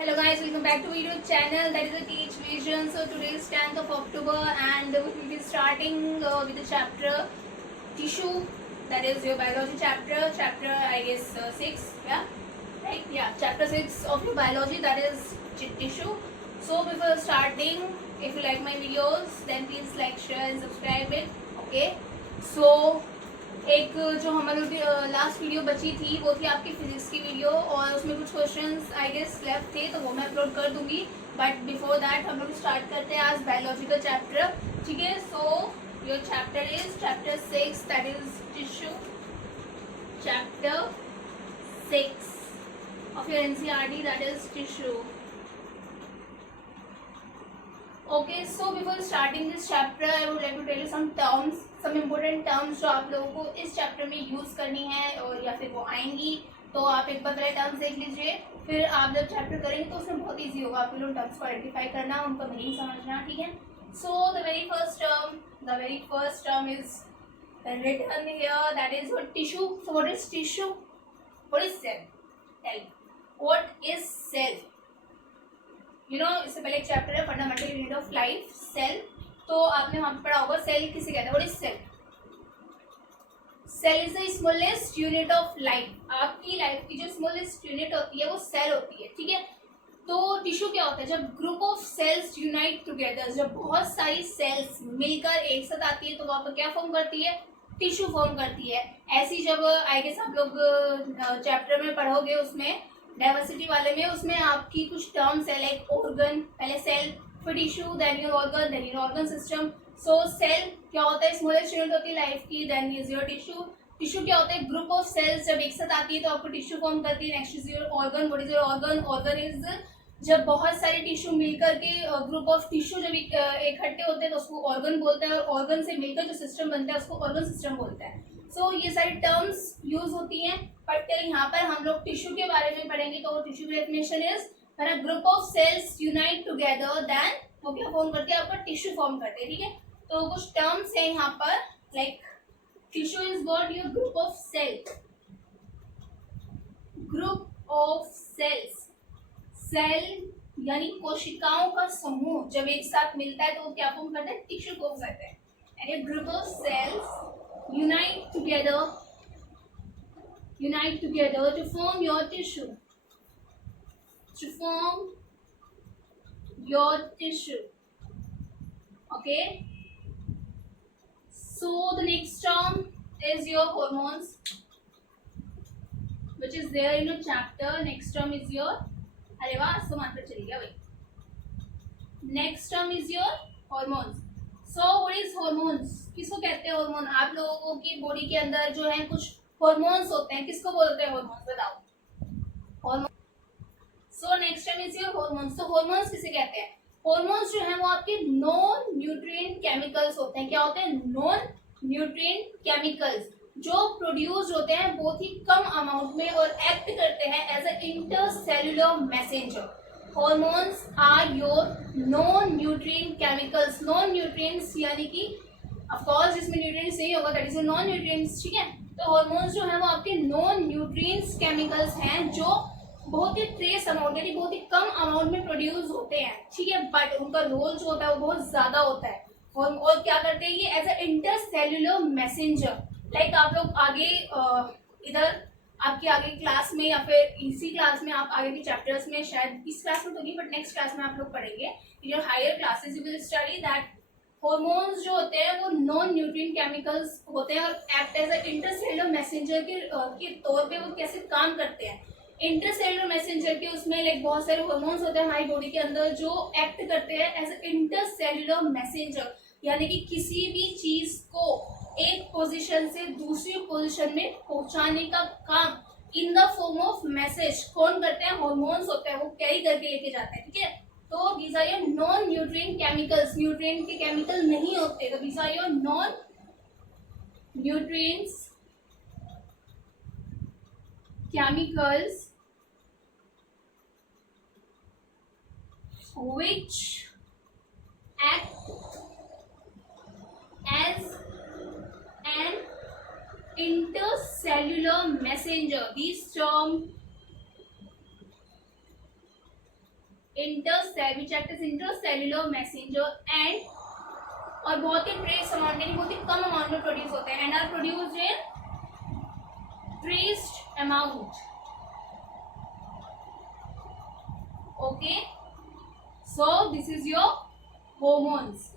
Hello guys, welcome back to video channel that is a Teach Vision. So today is 10th of October and we will be starting with the chapter tissue, that is your biology chapter I guess 6, yeah, right, yeah, chapter 6 of your biology, that is tissue. So before starting, if you like my videos then please like, share and subscribe it. Okay, so एक जो हमारी last video बची थी वो थी आपकी physics की video और उसमें कुछ क्वेश्चंस आई गेस लेफ्ट थे तो वो मैं अपलोड कर दूंगी. बट बिफोर दैट हम लोग स्टार्ट करते हैं आज बायोलॉजिकल चैप्टर. ठीक है, so your chapter is chapter 6 that is tissue. Chapter 6 of your NCERT that is tissue. Okay, so before starting this chapter, I would like to tell you some terms, some important terms जो आप लोगों को इस chapter में use करनी है और या फिर वो आएंगी. तो आप एक बार पहले टर्म्स देख लीजिए, फिर आप जब चैप्टर करेंगे तो उसमें बहुत इजी होगा आपके लोग टर्म्स को आइडेंटिफाई करना, उनका मीनिंग समझना. ठीक है, so the very first term is written here, that is what tissue. So what is tissue? What is cell? Tell me, what is cell? इससे पहले एक चैप्टर है fundamental unit of life, cell. तो आपने वहां पे पढ़ा होगा सेल किसे कहते हैं. What is cell? Cell is the smallest unit of life. आपकी लाइफ की जो स्मॉलेस्ट यूनिट होती है वो सेल होती है. ठीक है, तो टिश्यू क्या होता है? जब group of cells unite together, जब बहुत सारी सेल्स मिलकर एक साथ आती है तो वहां पर क्या फॉर्म करती है? टिश्यू फॉर्म करती है. ऐसी जब आई गेस आप लोग चैप्टर में पढ़ोगे उसमें डाइवर्सिटी वाले में, उसमें आपकी कुछ टर्म्स है लाइक ऑर्गन, पहले सेल, फिर tissue, then your organ, then your organ system. So cell क्या होता है? स्मॉलेस्ट यूनिट होती है लाइफ की. Then is your tissue. Tissue क्या होता है? ग्रुप ऑफ सेल्स जब एक साथ आती है तो आपको टिश्यू फॉर्म करती है. Next is your organ. What is your organ? Organ is जब बहुत सारे टिश्यू मिलकर के ग्रुप ऑफ टिश्यू जब इकट्ठे होते हैं तो उसको ऑर्गन बोलते हैं, और ऑर्गन से मिलकर जो सिस्टम बनता है उसको ऑर्गन सिस्टम बोलते हैं. सो ये सारी टर्म्स यूज होती हैं. बट यहाँ पर हम लोग टिश्यू के बारे में पढ़ेंगे. तो टिश्यू की definition is when a group of cells unite together then वो क्या फॉर्म करते हैं? आपका टिश्यू फॉर्म करते हैं. ठीक है, तो कुछ टर्म्स है यहाँ पर like tissue is what? Your group of cell. Group of cells, cell यानी कोशिकाओं का समूह जब एक साथ मिलता है तो वो क्या फॉर्म करते हैं? टिश्यू फॉर्म करते हैं. And a group of cells unite together to form your tissue. Okay, so the next term is your hormones, which is there in your chapter. Next term is your, अरे वाह, तो मात्र चली गया भाई. Next term is your hormones. So what is hormones? किसको कहते हैं हॉर्मोन? आप लोगों की बॉडी के अंदर जो है कुछ हॉर्मोन्स होते हैं, किसको बोलते हैं हॉर्मोन्स? बताओ. Hormone. So next term is your hormones. तो हॉर्मोन्स किसे कहते हैं? हॉर्मोन्स जो है वो आपके नॉन न्यूट्रिएंट केमिकल्स होते हैं. क्या होते हैं? नॉन न्यूट्रिएंट केमिकल्स जो प्रोड्यूस होते हैं बहुत ही कम अमाउंट में और एक्ट करते हैं as a intercellular messenger. Hormones are your non-nutrient chemicals. Non-nutrients यानी कि of course जिसमें nutrients नहीं होगा that is non-nutrients. ठीक है, तो hormones जो है वो आपके non-nutrients chemicals हैं जो बहुत ही ट्रेस अमाउंट यानी बहुत ही कम अमाउंट में प्रोड्यूस होते हैं. ठीक है, बट उनका रोल जो होता है वो बहुत ज्यादा होता है. और क्या करते हैं ये? As a intercellular messenger. Like आप लोग आगे इधर आपकी आगे क्लास में या फिर इसी क्लास में आप आगे के चैप्टर्स में, शायद इस क्लास में तो नहीं बट नेक्स्ट क्लास में आप लोग पढ़ेंगे. In your higher classes you will study that hormones जो होते हैं वो नॉन न्यूट्रिएंट केमिकल्स होते हैं और act as a intercellular messenger के तौर पे वो कैसे काम करते हैं. इंटरसेल्युलर मैसेंजर के उसमें लाइक बहुत सारे हॉर्मोन्स होते हैं हमारी बॉडी के अंदर जो एक्ट करते हैं एज अ इंटरसेल्युलर मैसेंजर, यानी कि किसी भी चीज को एक पोजीशन से दूसरी पोजीशन में पहुंचाने का काम in the form of message कौन करते हैं? हॉर्मोन्स होते हैं, वो कैरी करके लेके जाते हैं. ठीक है, तो these are your non nutrient chemicals. Nutrient के केमिकल नहीं होते, तो these are your non nutrients chemicals which act as an intercellular messenger. These term intercellular messenger and, और बहुत ही ट्रेस अमाउंट यानी बहुत ही कम अमाउंट में प्रोड्यूस होते हैं, and are produced in traced amount. Okay, so this is your hormones.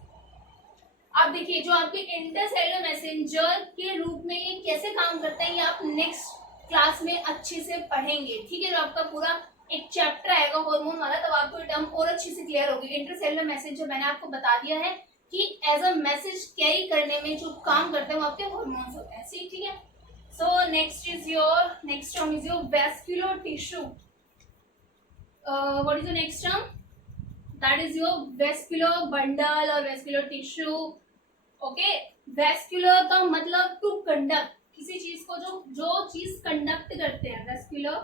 अब देखिए जो आपके इंटरसेल्युलर मैसेंजर के रूप में ये कैसे काम करता है, ये आप नेक्स्ट क्लास में अच्छे से पढ़ेंगे, ठीक है। जो आपका पूरा एक चैप्टर आएगा हार्मोन वाला, तब आपको ये टर्म और अच्छे से क्लियर होगी। इंटरसेल्युलर मैसेंजर मैंने आपको बता दिया है कि एज अ मैसेज कैरी करने में जो काम करते हैं वो आपके हार्मोन्स होते हैं, ठीक है। So next term is your vascular tissue. What is your next term? That is your vascular bundle और वेस्क्यूलर टिश्यू। ओके, वेस्क्यूलर का मतलब टू कंडक्ट, किसी चीज को जो चीज कंडक्ट करते हैं, वेस्क्यूलर।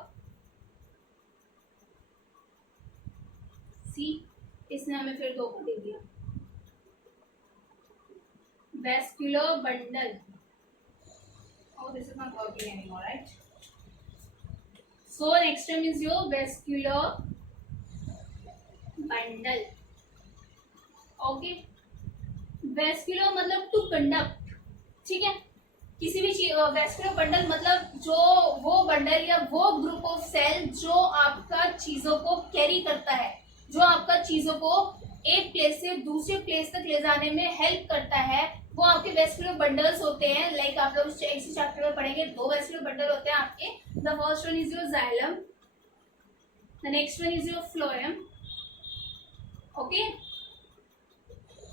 सी, इसने हमें फिर धोखा दे दिया। Vascular bundle, oh this is not working anymore, right? So next term is your vascular bundle. Okay, vascular मतलब टू कंडक्ट, ठीक है। किसी भी चीज, वेस्क्यूलर बंडल मतलब जो वो बंडल या वो ग्रुप ऑफ सेल जो आपका चीजों को कैरी करता है, जो आपका चीजों को एक प्लेस से दूसरे प्लेस तक ले जाने में हेल्प करता है, वो आपके वेस्क्यूलर बंडल्स होते हैं। लाइक आप लोग इसी चैप्टर में पढ़ेंगे, 2 वेस्क्यूलर बंडल होते हैं आपके। The first one is your xylem, the next one is your phloem. Okay,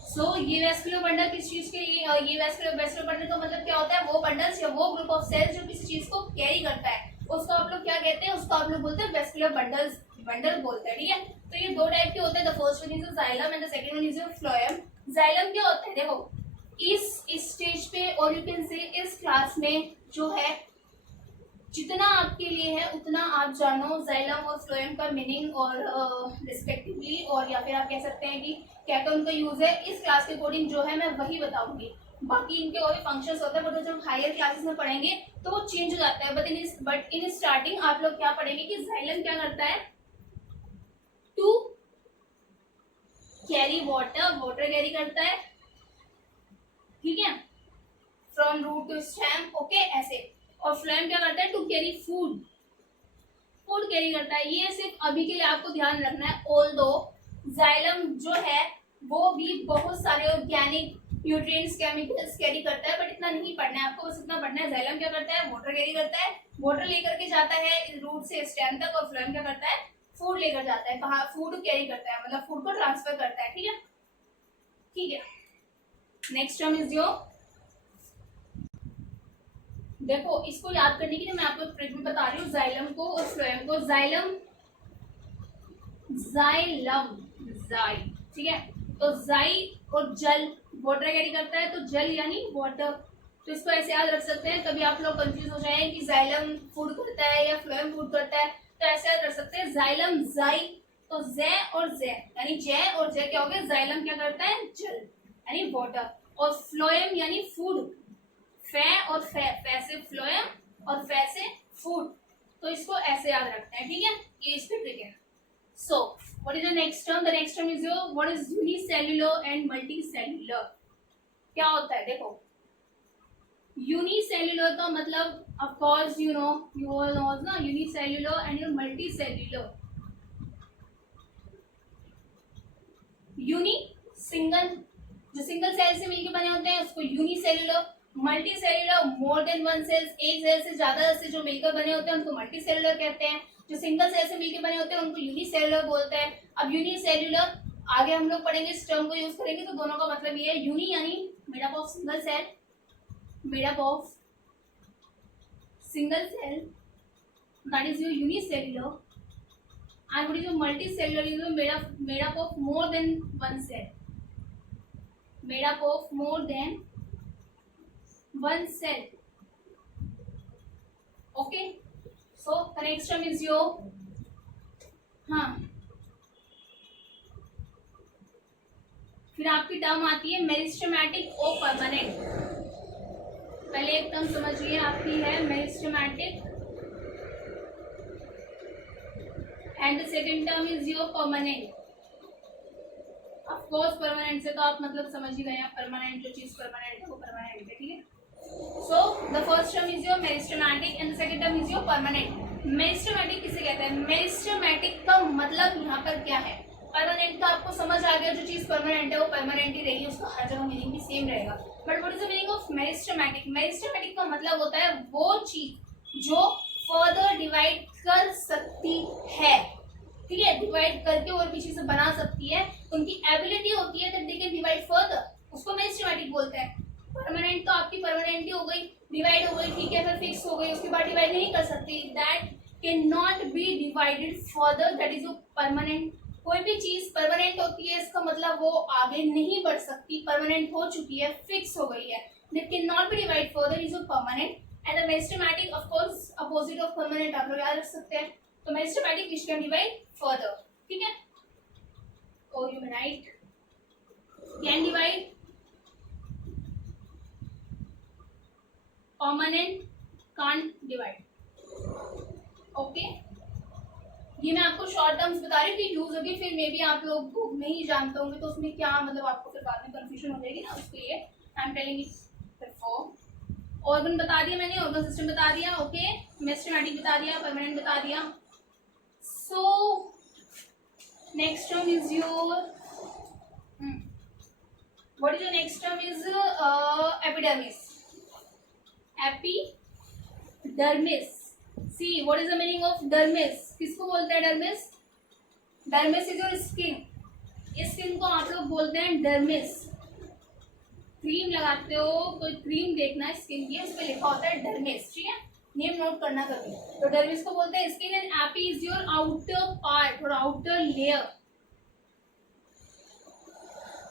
so ये वेस्क्यूलर बंडल किस चीज के लिए, ये वेस्क्यूलर बंडल का मतलब क्या होता है? वो बंडल्स या वो ग्रुप ऑफ सेल्स जो किसी चीज को कैरी करता है, उसको आप लोग क्या कहते हैं? उसको आप लोग बोलते हैं वेस्क्यूलर बंडल बोलते हैं, ठीक है। तो ये 2 टाइप के होते हैं। The first one is your xylem and the second one is your phloem. Xylem क्या होता है? देखो इस स्टेज पे, और यू कैन से इस क्लास में जो है, जितना आपके लिए है उतना आप जानो जाइलम और फ्लोएम का मीनिंग और रिस्पेक्टिवली, और या फिर आप कह सकते हैं कि क्या क्या उनका यूज है। इस क्लास के अकॉर्डिंग जो है मैं वही बताऊंगी। बाकी इनके और भी फंक्शंस होते हैं, बट जब हायर क्लासेस में पढ़ेंगे तो वो चेंज हो जाता है। बट इन स्टार्टिंग आप लोग क्या पढ़ेंगे कि जाइलम क्या करता है? टू कैरी वाटर कैरी करता है, ठीक है, from root to stem. Okay, ऐसे। और फ्लोएम क्या करता है? टू कैरी फूड कैरी करता है। ये सिर्फ अभी के लिए आपको ध्यान रखना है। ऑल्दो जाइलम जो है वो भी बहुत सारे ऑर्गेनिक न्यूट्रिएंट्स, केमिकल्स कैरी करता है, बट इतना नहीं पढ़ना है आपको। बस इतना पढ़ना है जाइलम क्या करता है? वाटर कैरी करता है, वाटर लेकर के जाता है रूट से स्टेम तक। और फ्लोएम क्या करता है? फूड लेकर जाता है। कहाँ? फूड कैरी करता है, मतलब फूड को ट्रांसफर करता है, ठीक है, ठीक है। नेक्स्ट टर्म इज योर, देखो इसको याद करने के लिए मैं आपको ट्रिक में बता रही हूँ जाइलम को और फ्लोएम को। जाइलम ठीक है। तो जाई और जल, वाटर कैरी करता है, तो जल यानी वाटर। तो इसको ऐसे याद रख सकते हैं। कभी आप लोग कंफ्यूज हो जाए कि जाइलम फूड करता है या फ्लोएम फूड करता है, तो ऐसे याद रख सकते हैं। जाइलम जाई, तो जै और जै यानी जै और जै क्या हो गया? जाइलम क्या करता है? जल यानी वाटर। और फ्लोएम यानी फूड, फै और फै से फ्लोएम और फै से फूड। तो इसको ऐसे याद रखते हैं, ठीक है। ये इसकी ट्रिक है। So what is the next term? The next term is your what is unicellular and multicellular. क्या होता है? देखो यूनिसेल्युलर का मतलब of course you all knows ना, unicellular and your multicellular. Uni single, जो सिंगल सेल से मिलकर बने होते हैं उसको unicellular. Multicellular more than one cells, एक सेल से ज्यादा से जो मिलकर बने होते हैं उनको मल्टीसेल्युलर कहते हैं। जो सिंगल सेल से मिलकर बने होते हैं उनको यूनिसेल्युलर बोलते हैं। अब यूनिसेल्युलर आगे हम लोग पढ़ेंगे, इस टर्म को यूज करेंगे, तो दोनों का मतलब ये है। यूनि यानी made up of single cell, that is your unicellular. And what is your multicellular? Is made up of more than one cell, made up of more than one cell. Okay, so the next term is your फिर आपकी term आती है meristematic और permanent. पहले एक term समझिए, आपकी है meristematic and the second term is your permanent. Of course permanent से तो आप मतलब समझ ही गए हैं, परमानेंट जो चीज परमानेंट है वो परमानेंट है. ठीक है. So the first term is your meristematic and the second term is your permanent. Meristematic किसे कहते हैं? मेरिस्टेमेटिक का मतलब यहाँ पर क्या है? परमानेंट का आपको समझ आ गया, जो चीज परमानेंट है वो परमानेंट ही रहेगी, उसका हर जगह मीनिंग भी सेम रहेगा. But what is the meaning of meristematic? Meristematic का मतलब होता है वो चीज जो फर्दर डिवाइड कर सकती है. ठीक है, डिवाइड करके और भी चीजें बना सकती है, उनकी एबिलिटी होती है that they can divide further, उसको मेरिस्टेमेटिक बोलते हैं. परमानेंट तो आपकी परमानेंट ही हो गई, डिवाइड हो गई, ठीक है, फिर फिक्स हो गई, उसके बाद डिवाइड नहीं कर सकती. That can not B divided further, that is permanent. कोई भी चीज परमानेंट होती है इसका मतलब वो आगे नहीं बढ़ सकती, परमानेंट हो चुकी है, फिक्स हो गई है. That can not be divide further is permanent. And the meristematic of course opposite of permanent आप लोग याद रख सकते हैं. तो meristematic which can divide further. ठीक है. और ह्यूमनाइट can divide, permanent can't divide. Okay, ये मैं आपको शॉर्ट टर्म्स बता रही थी, यूज होगी, फिर मे बी आप लोग नहीं जानते होंगे तो उसमें क्या मतलब आपको फिर बाद में कंफ्यूजन हो जाएगी ना, उसके लिए I am telling it before. Organ बता दिया मैंने, ऑर्गन सिस्टम बता दिया. ओके, मेरिस्टेमेटिक बता दिया, परमानेंट बता दिया. So next term is your what is your next term is epidermis. Epidermis. See what is the meaning of dermis? किसको बोलते हैं dermis? Dermis is your skin. Skin को आप लोग बोलते हैं डर्मिस. क्रीम लगाते हो तो क्रीम देखना स्किन की, उस पर लिखा होता है डर्मिस. ठीक है, नेम नोट करना कभी. तो डर्मिस को बोलते हैं skin. And AP is your outer part और आउटर लेयर.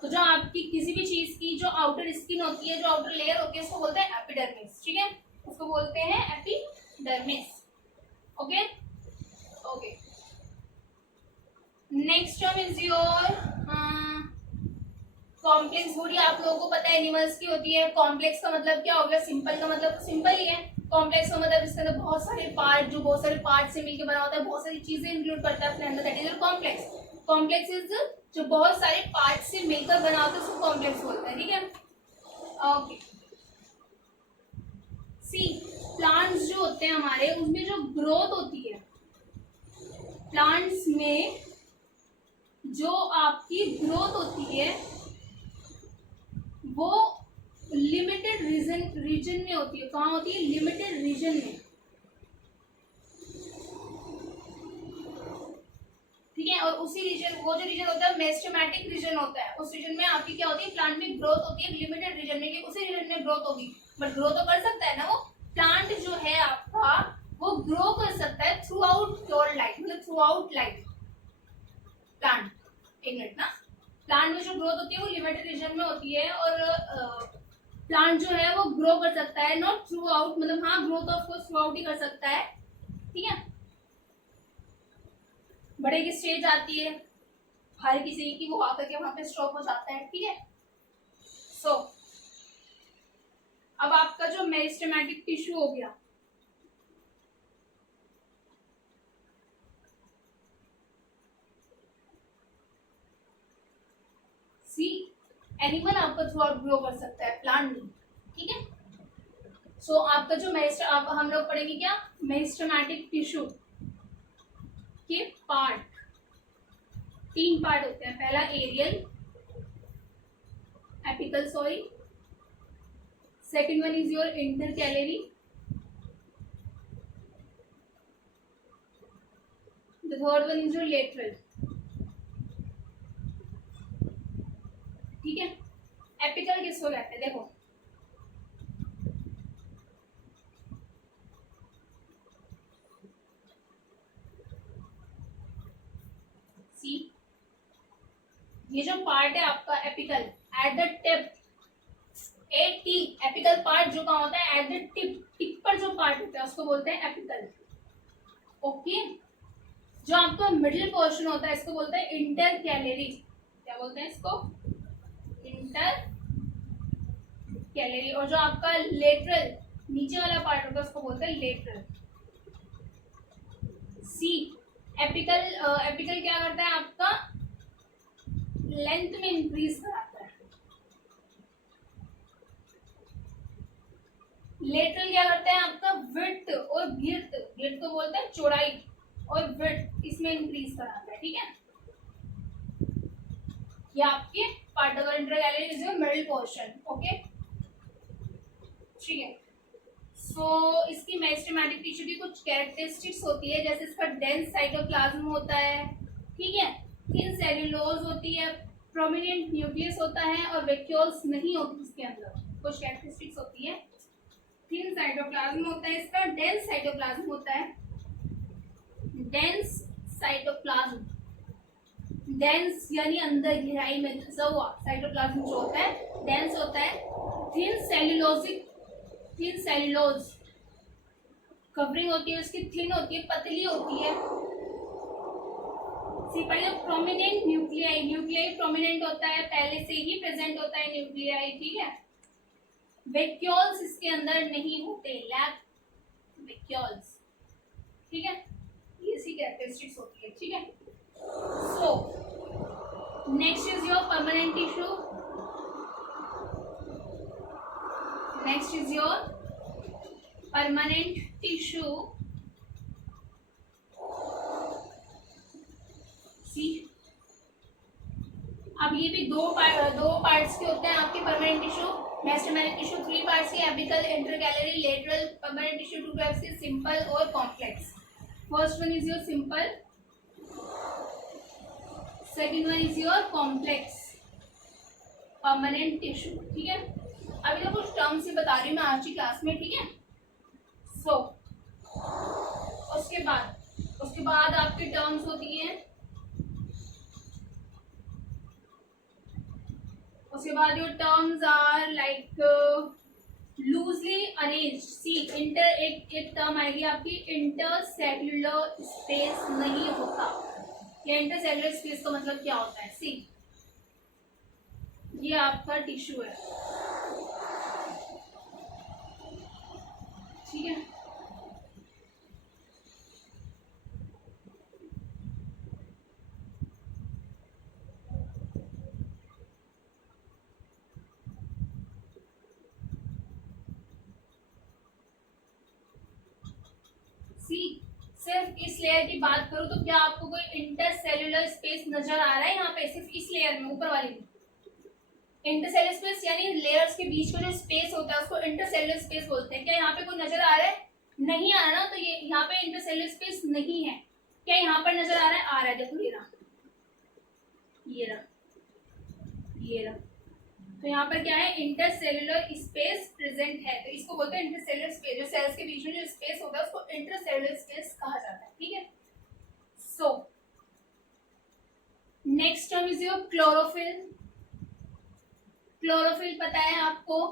तो जो आपकी किसी भी चीज की जो आउटर स्किन होती है, जो आउटर लेयर होती है, उसको बोलते हैं एपिडर्मिस. ठीक है, उसको बोलते हैं epidermis. Okay okay. Next term is your complex body. आप लोगों को पता है एनिमल्स की होती है. कॉम्प्लेक्स का मतलब क्या हो गया? सिंपल का मतलब सिंपल ही है. कॉम्प्लेक्स का मतलब इसके अंदर बहुत सारे पार्ट, जो बहुत सारे पार्ट से मिलकर बना होता है, बहुत सारी चीजें इंक्लूड करता है अपने अंदर, that is complex. Complex is जो बहुत सारे पार्ट से मिलकर बना होता है उसको कॉम्प्लेक्स बोलते हैं. ठीक है. ओके. सी प्लांट्स जो होते हैं हमारे, उसमें जो ग्रोथ होती है, प्लांट्स में जो आपकी ग्रोथ होती है वो लिमिटेड रीजन में होती है. कहाँ होती है? लिमिटेड रीजन में. ठीक है, और उसी रीजन, वो जो रीजन होता है मेरिस्टेमेटिक रीजन होता है, उस रीजन में आपकी क्या होती है? प्लांट में ग्रोथ होती है लिमिटेड रीजन में, कि उसी रीजन में ग्रोथ होगी. बट ग्रो तो कर सकता है ना वो प्लांट जो है आपका, वो ग्रो कर सकता है थ्रू आउट योर लाइफ, मतलब थ्रू आउट लाइफ. प्लांट, एक मिनट ना, प्लांट में जो ग्रोथ होती है वो लिमिटेड रीजन में होती है, और प्लांट जो है वो ग्रो कर सकता है नॉट थ्रू आउट, मतलब हाँ growth of course through ही कर सकता है. ठीक है. बड़े की स्टेज आती है हर किसी की, वो आकर के वहां पे स्टॉप हो जाता है. ठीक है. सो अब आपका जो मेरिस्टेमेटिक टिश्यू हो गया, सी एनिमल आपका थ्रू आउट ग्रो कर सकता है, प्लांट नहीं. ठीक है. सो आपका जो हम लोग पढ़ेंगे क्या? मेरिस्टेमेटिक टिश्यू के पार्ट, 3 पार्ट होते हैं. पहला aerial, apical sorry. Second one is your intercalary. The third one is your lateral. ठीक है. एपिकल किसको कहते हैं? देखो, सी ये जो पार्ट है आपका apical, at the tip, T apical part जो कहाँ होता है? At the tip. टिप पर जो पार्ट होता है उसको बोलते हैं एपिकल. ओके. जो आपका मिडिल पोर्शन होता है इसको बोलते हैं इंटरकैलरी. क्या बोलते हैं इसको? इंटरकैलरी. और जो आपका लेटरल नीचे वाला पार्ट होता है उसको बोलते हैं लेटरल. सी एपिकल क्या करता है आपका, लेंथ में इंक्रीज कराता है। लेटरल क्या करता है आपका, विड्थ और गिर्थ, गिर्थ को बोलते हैं चौड़ाई, और विड्थ इसमें इंक्रीज कराता है। ठीक है, ये आपके part of intercalary is your middle portion. Okay, ठीक है। सो इसकी मेरिस्टेमेटिक टिश्यू की कुछ कैरेक्टरिस्टिक्स होती है, जैसे इसका डेंस साइटोप्लाज्म होता है, ठीक है, थिन सेल्यूलोज होती है, प्रोमिनेंट न्यूक्लियस होता है, और वैक्यूल्स नहीं होती इसके अंदर। कुछ कैरेक्टरिस्टिक्स होती है, थिन साइटोप्लाज्म होता है इसका, डेंस साइटोप्लाज्म होता है, डेंस साइटोप्लाज्म, डेंस यानी अंदर गहराई में धंसा हुआ, साइटोप्लाज्म जो होता है डेंस होता है। Thin cellulosic, thin cellulose covering होती है उसकी, थिन होती है, पतली होती है। प्रोमिनेंट न्यूक्लियाई, न्यूक्लियाई प्रोमिनेंट होता है, पहले से ही प्रेजेंट होता है न्यूक्लियाई। ठीक है, वैक्यूल्स इसके अंदर नहीं होते, लैक वैक्यूल्स। ठीक है, ये सी कैरेक्टरिस्टिक्स होती है। ठीक है, so next is your permanent tissue, next is your permanent tissue. See, अब ये भी दो पार्ट्स के होते हैं आपके permanent tissue. Meristematic tissue 3 parts के, apical, intercalary, lateral. Permanent tissue 2 types के, सिंपल और complex. First one is your simple, second one is your complex permanent tissue. ठीक है, अभी तो कुछ टर्म्स ही बता रही हूँ मैं आज की क्लास में। ठीक है, सो उसके बाद आपकी टर्म्स होती हैं, उसके बाद your terms are like loosely arranged. See, inter, एक टर्म आएगी आपकी, इंटरसेल्युलर स्पेस नहीं होता। या इंटरसेल्युलर स्पेस का मतलब क्या होता है? सी, ये आपका टिश्यू है, ठीक है, सिर्फ इस लेयर की बात करूं तो क्या आपको कोई इंटरसेल्युलर स्पेस नजर आ रहा है यहाँ पे? सिर्फ इस लेयर में, ऊपर वाली में इंटरसेल्युलर स्पेस यानी लेयर्स के बीच का जो स्पेस होता है उसको इंटरसेल्युलर स्पेस बोलते हैं। क्या यहाँ पे कोई नजर आ रहा है? नहीं आ रहा ना, तो ये यहाँ पे इंटरसेल्युलर स्पेस नहीं है। क्या यहाँ पर नजर आ रहा है? आ रहा है, देखो ये रहा, ये रहा, ये रहा। तो यहाँ पर क्या है? इंटरसेल्युलर स्पेस प्रेजेंट है, तो इसको बोलते हैं इंटरसेल्युलर स्पेस। जो सेल्स के बीच में जो स्पेस होता है उसको इंटरसेल्युलर स्पेस कहा जाता है। ठीक है, so next term is your chlorophyll. Chlorophyll पता है आपको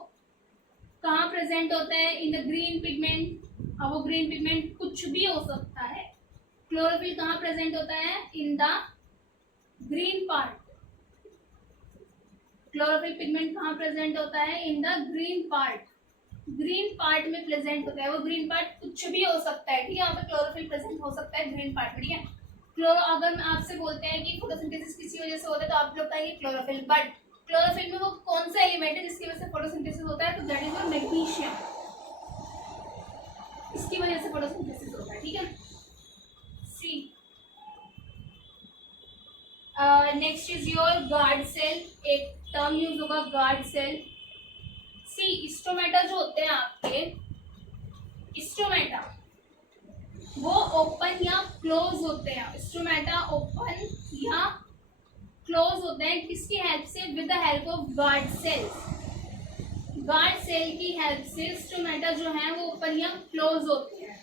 कहाँ प्रेजेंट होता है? In the green pigment. अब वो ग्रीन पिगमेंट कुछ भी हो सकता है। क्लोरोफिल कहाँ प्रेजेंट होता है? In the green part. Chlorophyll pigment कहाँ प्रेजेंट होता है? In the green part. Green part में प्रेजेंट होता है। वो ग्रीन पार्ट कुछ भी हो सकता है, ठीक है, यहाँ पे क्लोरोफिल प्रेजेंट हो सकता है ग्रीन पार्ट में। ठीक है, क्लोरो, अगर मैं आपसे बोलते हैं कि फोटोसिंथेसिस किसी वजह से होता है तो आप लोग बताएंगे क्लोरोफिल। बट क्लोरोफिल में वो कौन सा एलिमेंट है जिसकी वजह से फोटोसिंथेसिस होता है? तो दैट इज योर मैग्नीशियम। इसकी वजह से फोटोसिंथेसिस होता है। ठीक है, see, next is your guard cell. एक टर्म यूज होगा, गार्ड सेल। सी, स्टोमेटा जो होते हैं आपके, स्टोमेटा वो ओपन या क्लोज होते हैं। स्टोमेटा ओपन या क्लोज होते हैं किसकी हेल्प से? With the help of guard cells. Guard cell की हेल्प से स्टोमेटा जो है वो ओपन या क्लोज होते हैं।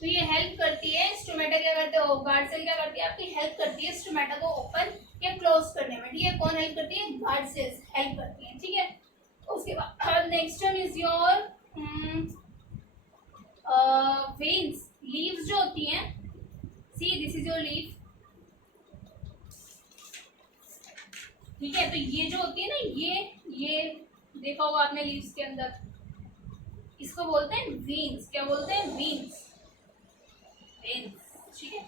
तो ये हेल्प करती है, स्टोमेटा क्या करते हो, गार्ड सेल क्या करती है? आपकी हेल्प करती है स्टोमेटा को ओपन या क्लोज करने में। ठीक है, कौन हेल्प करती है? गार्ड सेल्स हेल्प करती है। ठीक है, उसके बाद next term is your veins. Leaves जो होती हैं, see this is your leaf. ठीक है, तो ये जो होती है ना, ये देखा होगा आपने लीव्स के अंदर, इसको बोलते हैं वेन्स। क्या बोलते हैं? Veins, veins. ठीक है,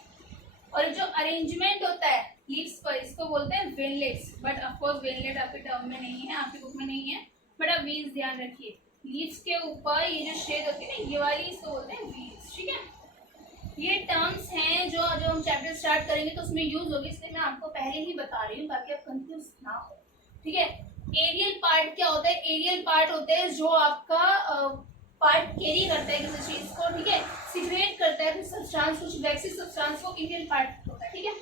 और जो अरेंजमेंट होता है लीव्स पर, इसको बोलते हैं वेनलेट्स, बट ऑफकोर्स वेनलेट आपके टर्म में नहीं है, आपकी बुक में नहीं है, बट आप वीज ध्यान रखिए। लीव्स के ऊपर ये जो शेड होती है ना, ये वाली, इसको बोलते हैं वीज, ठीक है। ये टर्म्स हैं जो हम चैप्टर स्टार्ट करेंगे तो उसमें यूज होगी, इसलिए मैं आपको पहले ही बता रही हूँ ताकि आप कंफ्यूज ना हो, ठीक है। एरियल पार्ट क्या होता है? एरियल पार्ट होता है जो आपका पार्ट कैरी करता है किसी चीज को, ठीक है, सिक्रेट करता है कुछ सब्सटेंस, कुछ वैक्सी सब्सटेंस को, एरियल पार्ट होता है, ठीक है।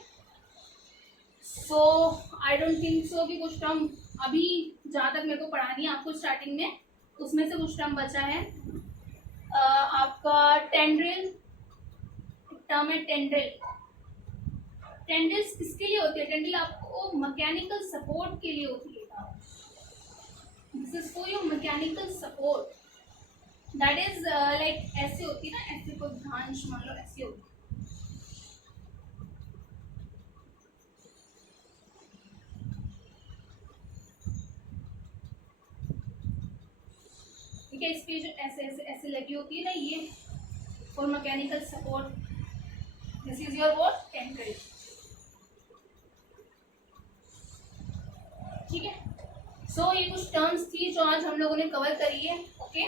सो आई डोंट थिंक सो कि कुछ टर्म अभी जहाँ तक मेरे को पढ़ानी है आपको स्टार्टिंग में, उसमें से कुछ टर्म बचा है। आपका टेंड्रिल टर्म है, टेंड्रिल। टेंड्रिल्स किसके लिए होती है? टेंड्रिल आपको मैकेनिकल सपोर्ट के लिए होती है। This is for your mechanical support, that is like ऐसे होती है ना, ऐसे कोई ब्रांच मान लो ऐसे होती है, ठीक है, इस पे जो ऐसे ऐसे ऐसे लगी होती है ना, ये for mechanical support, this is your what? Tendril, ठीक है। सो ये कुछ टर्म्स थी जो आज हम लोगों ने कवर करी है, ओके।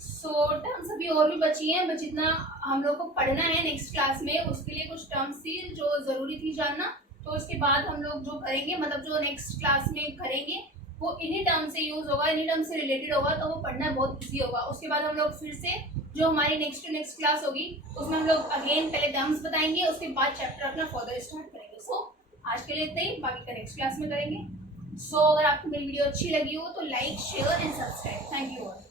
सो टर्म्स अभी और भी बची हैं, बट जितना हम लोग को पढ़ना है नेक्स्ट क्लास में उसके लिए कुछ टर्म्स थी जो ज़रूरी थी जानना। तो उसके बाद हम लोग जो करेंगे, मतलब जो नेक्स्ट क्लास में करेंगे वो इन्हीं टर्म से यूज़ होगा, इन्हीं टर्म से रिलेटेड होगा, तो वो पढ़ना बहुत ईजी होगा। उसके बाद हम लोग फिर से जो हमारी नेक्स्ट क्लास होगी उसमें हम लोग अगेन पहले टर्म्स बताएंगे, उसके बाद चैप्टर अपना फर्दर स्टार्ट करेंगे। सो आज के लिए इतना ही, बाकी का नेक्स्ट क्लास में करेंगे। सो अगर आपको मेरी वीडियो अच्छी लगी हो तो like, share and subscribe. Thank you all.